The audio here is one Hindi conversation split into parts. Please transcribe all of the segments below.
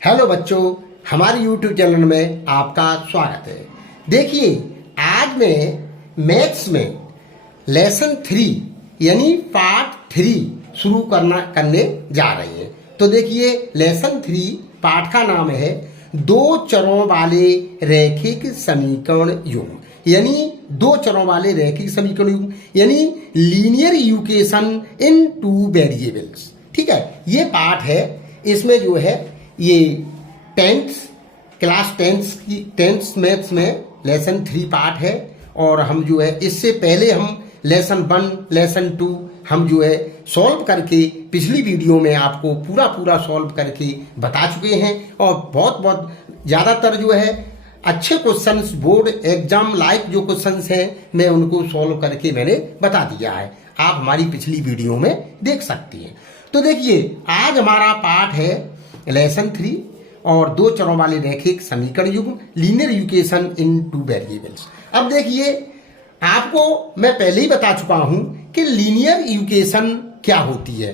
हेलो बच्चों, हमारे YouTube चैनल में आपका स्वागत है। देखिए, आज मैं मैथ्स में लेसन 3 यानी पार्ट 3 शुरू करने जा रहे हैं। तो देखिए, लेसन 3 पाठ का नाम है दो चरों वाले रैखिक समीकरण युग्म, यानी दो चरों वाले रैखिक समीकरण युग्म, यानी linear equation in two variables. ठीक है, ये पाठ है। इसमें जो है ये क्लास टेंथ मैथ्स में लेसन 3 पार्ट है। और हम जो है इससे पहले हम लेसन 1 लेसन 2 हम जो है सॉल्व करके पिछली वीडियो में आपको पूरा सॉल्व करके बता चुके हैं। और बहुत ज़्यादातर जो है अच्छे क्वेश्चंस बोर्ड एग्जाम लाइक जो क्वेश्चंस हैं मैं उनको सॉल्व करके मैंने बता दिया है। आप हमारी पिछली वीडियो में देख सकती हैं। तो देखिए, आज हमारा पार्ट है लेसन 3 और दो चरों वाले रैखिक समीकरण युग्म, linear equation in two variables. अब देखिए, आपको मैं पहले ही बता चुका हूं कि लीनियर इक्वेशन क्या होती है।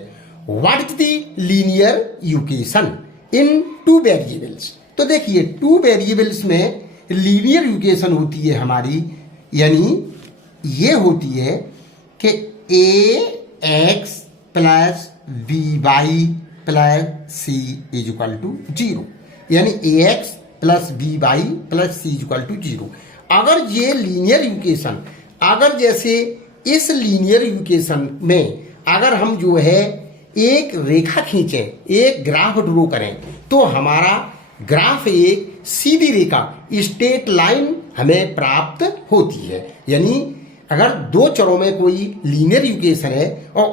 What is the linear equation in two variables. तो देखिए, टू वेरिएबल्स में लीनियर इक्वेशन होती है हमारी, यानी ये होती है कि ax plus by plus c is equal to 0, यानी ax plus by plus c is equal to 0। अगर ये लीनियर इक्वेशन, अगर जैसे इस लीनियर इक्वेशन में अगर हम जो है एक रेखा खींचें, एक ग्राफ ड्रॉ करें, तो हमारा ग्राफ एक सीधी रेखा स्ट्रेट लाइन हमें प्राप्त होती है। यानी अगर दो चरों में कोई लीनियर इक्वेशन है और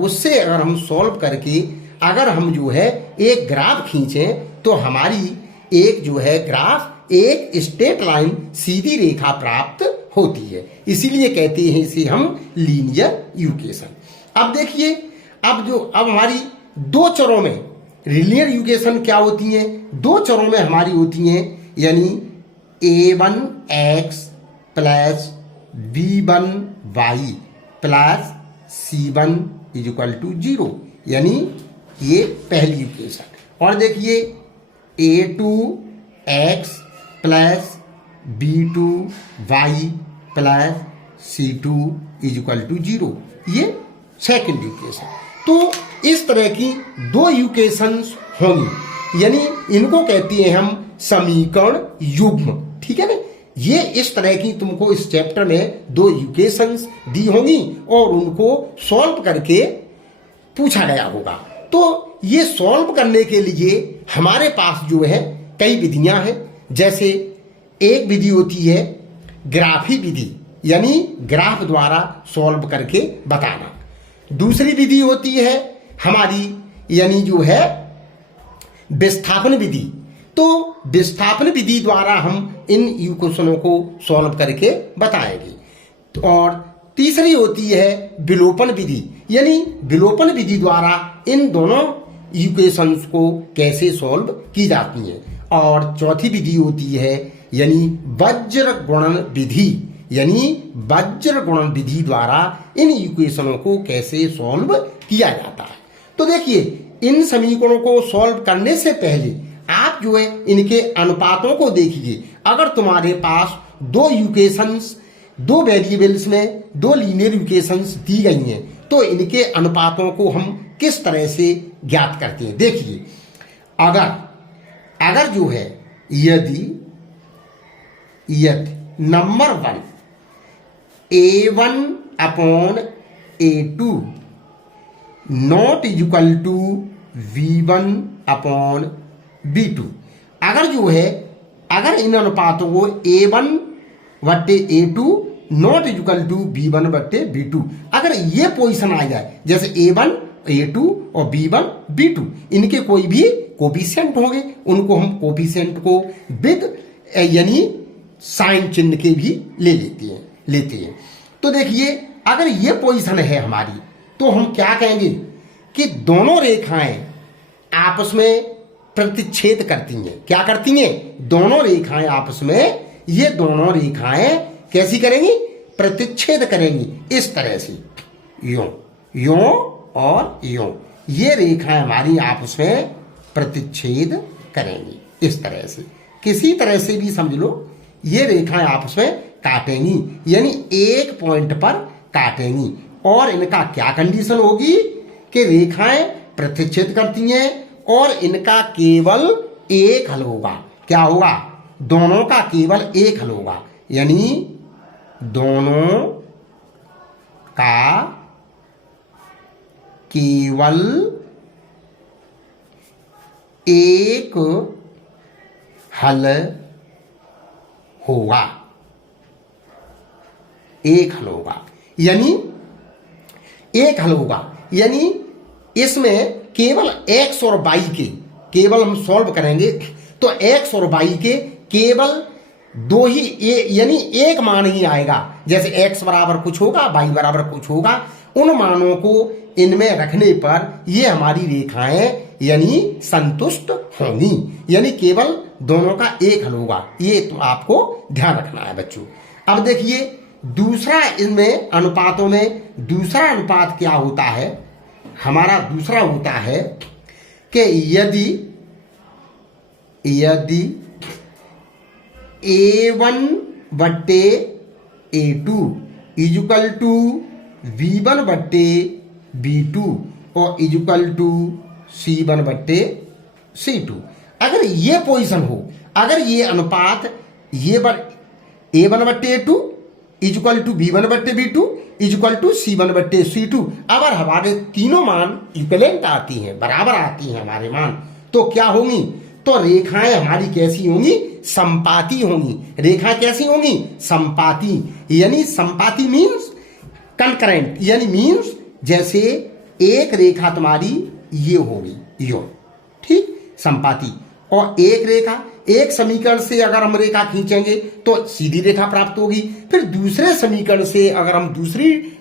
उससे अगर हम सॉल्व करके अगर हम जो है एक ग्राफ खींचें, तो हमारी एक जो है ग्राफ एक स्ट्रेट लाइन सीधी रेखा प्राप्त होती है। इसीलिए कहते हैं इसे हम लीनियर इक्वेशन। अब देखिए, अब हमारी दो चरों में लीनियर इक्वेशन क्या होती है। दो चरों में हमारी होती हैं, यानी a1x plus b1y plus c1 is equal to 0, यानी ये पहली इक्वेशन। और देखिए, a2x plus b2y plus c2 is equal to 0, ये सेकंड इक्वेशन। तो इस तरह की दो इक्वेशंस होंगी, यानी इनको कहते हैं हम समीकरण युग्म। ठीक है ना, ये इस तरह की तुमको इस चैप्टर में दो इक्वेशंस दी होंगी और उनको सॉल्व करके पूछा गया होगा। तो ये सॉल्व करने के लिए हमारे पास जो है कई विधियां हैं। जैसे एक विधि होती है ग्राफी विधि, यानी ग्राफ द्वारा सॉल्व करके बताना। दूसरी विधि होती है हमारी, यानी जो है विस्थापन विधि। तो विस्थापन विधि द्वारा हम इन इक्वेशनों को सॉल्व करके बताएंगे। और तीसरी होती है विलोपन विधि, यानी विलोपन विधि द्वारा इन दोनों इक्वेशंस को कैसे सॉल्व की जाती है। और चौथी विधि होती है यानी वज्र गुणन विधि, यानी वज्र गुणन विधि द्वारा इन इक्वेशनों को कैसे सॉल्व किया जाता है। तो देखिए, इन समीकरणों को सॉल्व करने से पहले आप जो है इनके अनुपातों को देखिए। अगर तुम्हारे पास दो इक्वेशंस, दो वेरिएबल्स में दो लीनियर इक्वेशंस दी गई हैं, तो इनके अनुपातों को हम किस तरह से ज्ञात करते हैं। देखिए, अगर जो है यदि number 1 a1 upon a2 not is equal to v1 upon b2, अगर जो है अगर इन अनुपातों को a1 बट्टे a2 not is equal to b1 बट्टे b2, अगर ये पोजीशन आ जाए, जैसे a1 a2 और b1 b2, इनके कोई भी कोफिशिएंट होंगे, उनको हम कोफिशिएंट को विद यानी साइन चिन्ह के भी लेते हैं। तो देखिए, अगर ये पोजीशन है हमारी, तो हम क्या कहेंगे कि दोनों रेखाएं आपस में प्रतिच्छेद करती हैं। क्या करती हैं? दोनों रेखाएं आपस में, ये दोनों रेखाएं कैसी करेंगी? प्रतिच्छेद करेंगी। इस तरह से यूं और यूं, ये रेखाएं हमारी आपस में प्रतिच्छेद करेंगी। इस तरह से किसी तरह से भी समझ लो, ये रेखाएं आपस में काटेंगी, यानी एक पॉइंट पर काटेंगी। और इनका क्या कंडीशन होगी कि रेखाएं प्रतिच्छेद करती हैं और इनका केवल एक हल होगा। क्या होगा? दोनों का केवल एक हल होगा, यानी दोनों का केवल एक हल होगा। एक हल होगा यानी एक हल होगा, यानी इसमें केवल x और y के केवल हम सॉल्व करेंगे तो x और y के केवल दो ही यानी एक मान ही आएगा। जैसे x बराबर कुछ होगा, y बराबर कुछ होगा, उन मानों को इनमें रखने पर ये हमारी रेखाएं यानी संतुष्ट होंगी, यानी केवल दोनों का एक हल होगा। ये तो आपको ध्यान रखना है बच्चों। अब देखिए दूसरा, इनमें अनुपातों में दूसरा अनुपात क्या होता है? हमारा दूसरा होता है कि यदि A1 बट्टे A2 इजुकल टू V1 बट्टे B2 और इजुकल टू C1 बट्टे C2, अगर ये पोजीशन हो, अगर ये अनुपात ये A1 बट्टे A2 इजुकल टू B1 बट्टे B2 इजुकल टू C1 बट्टे C2, अगर हमारे तीनों मान इक्विवेलेंट आती हैं, बराबर आती हैं हमारे मान, तो क्या होंगी? तो रेखाएं हमारी कैसी होंगी? संपाती होंगी। रेखा कैसी होंगी? संपाती, यानी संपाती मीन्स कंकरेंट, यानी मीन्स जैसे एक रेखा तुम्हारी ये होगी, यो, ठीक, संपाती। और एक रेखा, एक समीकरण से अगर हम रेखा खींचेंगे तो सीधी रेखा प्राप्त होगी। फिर दूसरे समीकरण से अगर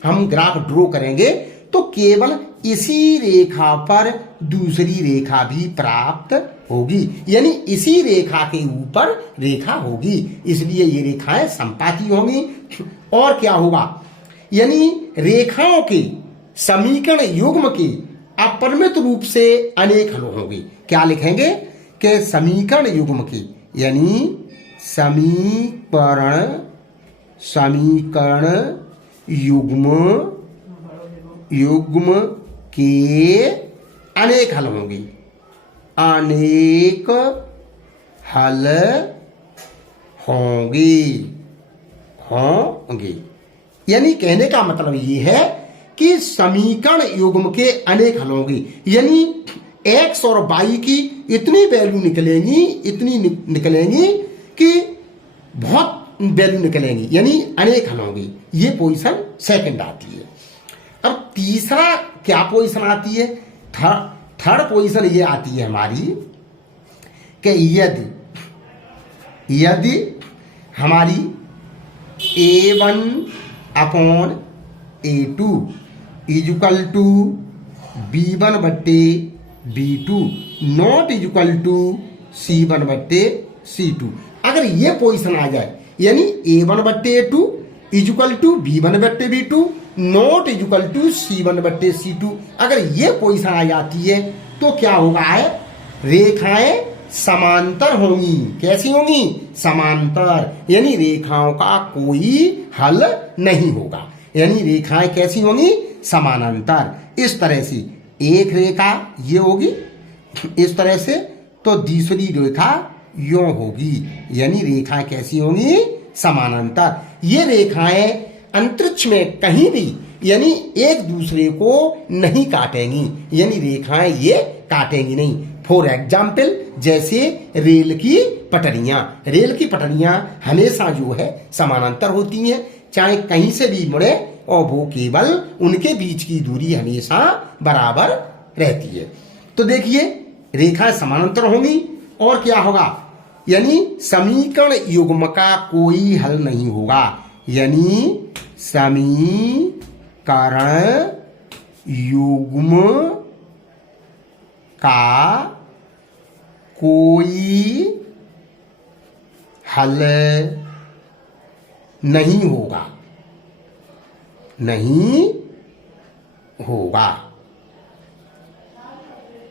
हम ग्राफ ड्रॉ करेंगे तो केवल इसी रेखा पर दूसरी रेखा भी प्राप्त होगी, यानी इसी रेखा के ऊपर रेखा होगी, इसलिए ये रेखाएं संपाती होंगी। और क्या होगा? यानी रेखाओं के समीकरण युग्म के अपरिमित रूप से अनेक हल होंगे। क्या लिखेंगे? के समीकरण युग्म की, यानी समीकरण युग्म के अनेक हल होंगे, अनेक हल होंगे। यानी कहने का मतलब ये है कि समीकरण युग्म के अनेक हल होंगे, यानी x और y की इतनी वैल्यू निकलेंगी कि बहुत वैल्यू निकलेंगी, यानी अनेक हल होंगी। ये पोजीशन सेकंड आती है। अब तीसरा क्या पोजीशन आती है? थर्ड पोजीशन ये आती है हमारी कि यदि हमारी A1 upon A2 equal to B1 बट्टे B2 not equal to C1 बट्टे C2, अगर ये पोजीशन आ जाए, यानी A1 बट्टे A2 इजुकल टू B1 बट्टे B2 not equal to C1 बट्टे C2, अगर ये पोजीशन आ जाती है तो क्या होगा? रेखाएं समांतर होंगी। कैसी होंगी? समांतर, यानी रेखाओं का कोई हल नहीं होगा, यानी रेखाएं कैसी होंगी? समानांतर। इस तरह से एक रेखा ये होगी इस तरह से, तो दूसरी रेखा यो होगी, यानी रेखाएं कैसी होंगी? समानांतर। ये रेखाएं अंतरिक्ष में कहीं भी यानी एक दूसरे को नहीं काटेंगी, यानी रेखाएं ये काटेंगी नहीं। फॉर एग्जाम्पल जैसे रेल की पटरियां हमेशा जो है समानांतर होती हैं, चाहे कहीं से भी मुड़े और वो केवल उनके बीच की दूरी हमेशा बराबर रहती है। तो देखिए रेखाएं समानांतर होंगी और क्या होगा? यानी समीकरण युग्म का कोई हल नहीं होगा, यानी समीकरण युग्म का कोई हल नहीं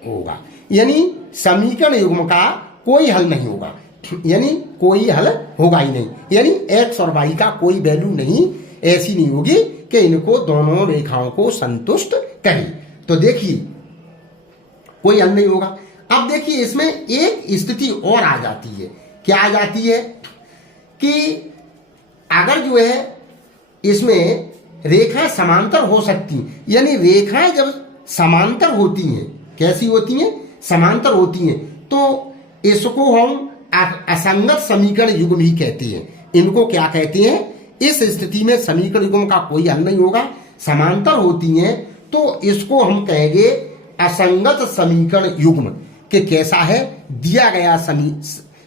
होगा, यानी समीकरण युग्म का कोई हल नहीं होगा, यानी कोई हल होगा ही नहीं, यानी एक्स और वाई का कोई वैल्यू नहीं ऐसी नहीं होगी कि इनको दोनों रेखाओं को संतुष्ट करे। तो देखिए कोई हल नहीं होगा। अब देखिए इसमें एक स्थिति और आ जाती है, क्या आ जाती है कि अगर जो है इसमें रेखाएं समांतर हो सकती, यानी रेखाएं जब समांतर होती हैं, कैसी होती हैं, समांतर होती हैं, तो इसको हम असंगत समीकरण युग्म ही कहते हैं। इनको क्या कहते हैं, इस स्थिति में समीकरण युग्म का कोई हल नहीं होगा, समांतर होती हैं, तो इसको हम कहेंगे असंगत समीकरण युग्म। कि कैसा है, दिया गया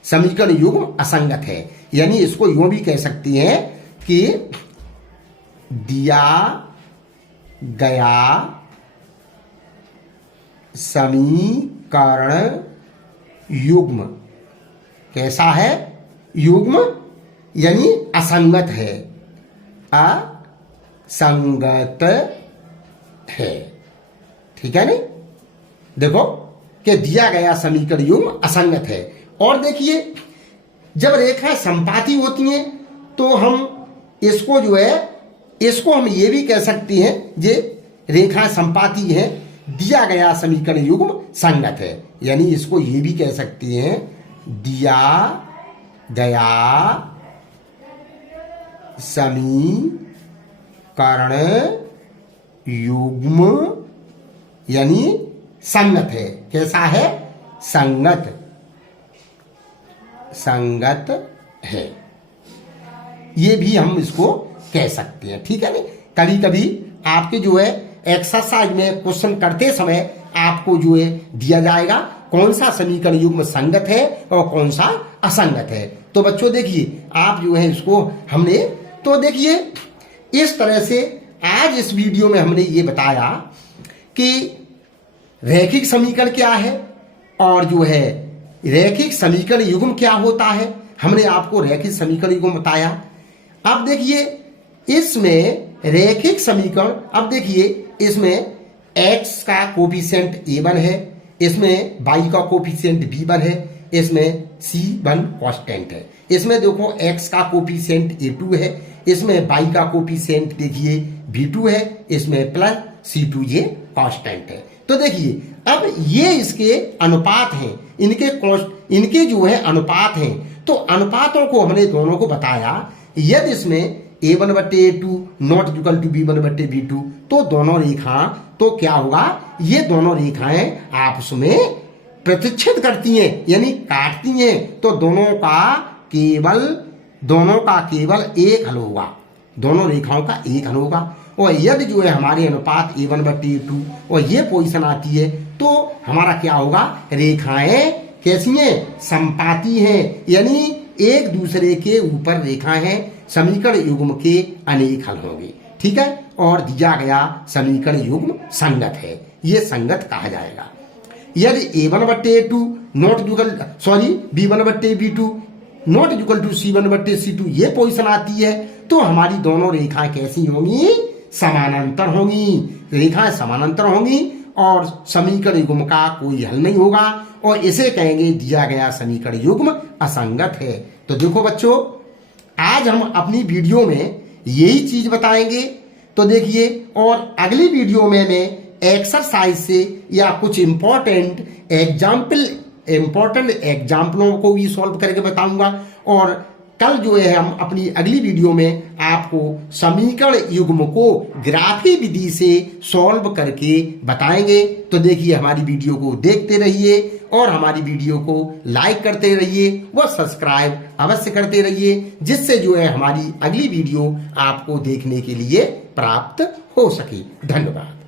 समीकरण युग्म असंगत है, यानी इसको यूं भी कह सकते हैं कि दिया गया समीकरण युग्म कैसा है, युग्म यानी असंगत है, असंगत है, ठीक है नहीं। देखो कि दिया गया समीकरण युग्म असंगत है। और देखिए जब रेखाएं संपाती होती हैं तो हम इसको जो है, इसको हम ये भी कह सकते हैं जे रेखाएं संपाती हैं, दिया गया समीकरण युग्म संगत है, यानी इसको ये भी कह सकते हैं दिया गया समीकरण युग्म यानी संगत है। कैसा है, संगत, संगत है, ये भी हम इसको कह सकते हैं, ठीक है नहीं। कभी कभी आपके जो है एक्सरसाइज में क्वेश्चन करते समय आपको जो है दिया जाएगा कौन सा समीकरण युग्म संगत है और कौन सा असंगत है। तो बच्चों देखिए आप जो है इसको हमने, तो देखिए इस तरह से आज इस वीडियो में हमने ये बताया कि रैखिक समीकरण क्या है और जो है रैखिक समीकरण युग्म क्या होता है। हमने आपको रैखिक समीकरण युग्म बताया। अब देखिए इसमें रैखिक समीकरण, अब देखिए इसमें x का कोफिशिएंट a1 है, इसमें y का कोफिशिएंट b1 है, इसमें c1 कांस्टेंट है, इसमें देखो x का कोफिशिएंट a2 है, इसमें y का कोफिशिएंट देखिए b2 है, इसमें प्लस c2 ये कांस्टेंट है। तो देखिए अब ये इसके अनुपात हैं, इनके जो है अनुपात हैं। तो अनुपातों को हमने दोनों को बताया, यदि इसमें a1/a2 not equal to b1/b2 तो दोनों रेखा, तो क्या होगा, ये दोनों रेखाएं आपस में प्रतिच्छेद करती हैं यानी काटती हैं, तो दोनों का केवल एक हल होगा, दोनों रेखाओं का एक हल होगा। और यदि जो है हमारे अनुपात a1/a2 और ये पोजीशन आती है तो हमारा क्या होगा, रेखाएं कैसी हैं, संपाती हैं, यानी एक दूसरे के ऊपर रेखाएं हैं, समीकरण युग्म के अनेक हल होंगे, ठीक है। और दिया गया समीकरण युग्म संगत है, ये संगत कहा जाएगा। यदि a1/a2 not equal b1/b2 not equal to c1/c2 ये पोजीशन आती है तो हमारी दोनों रेखाएं कैसी होंगी, समानांतर होंगी, रेखाएं समानांतर होंगी और समीकरण युग्म का कोई हल नहीं होगा और इसे कहेंगे दिया गया समीकरण युग्म असंगत है। तो देखो बच्चों आज हम अपनी वीडियो में यही चीज बताएंगे। तो देखिए और अगली वीडियो में मैं एक्सरसाइज से या कुछ इंपॉर्टेंट एग्जाम्पलों को भी सॉल्व करके बताऊंगा और कल जो है हम अपनी अगली वीडियो में आपको समीकरण युग्म को ग्राफी विधि से सॉल्व करके बताएंगे। तो देखिए हमारी वीडियो को देखते रहिए और हमारी वीडियो को लाइक करते रहिए व सब्सक्राइब अवश्य करते रहिए, जिससे जो है हमारी अगली वीडियो आपको देखने के लिए प्राप्त हो सके। धन्यवाद।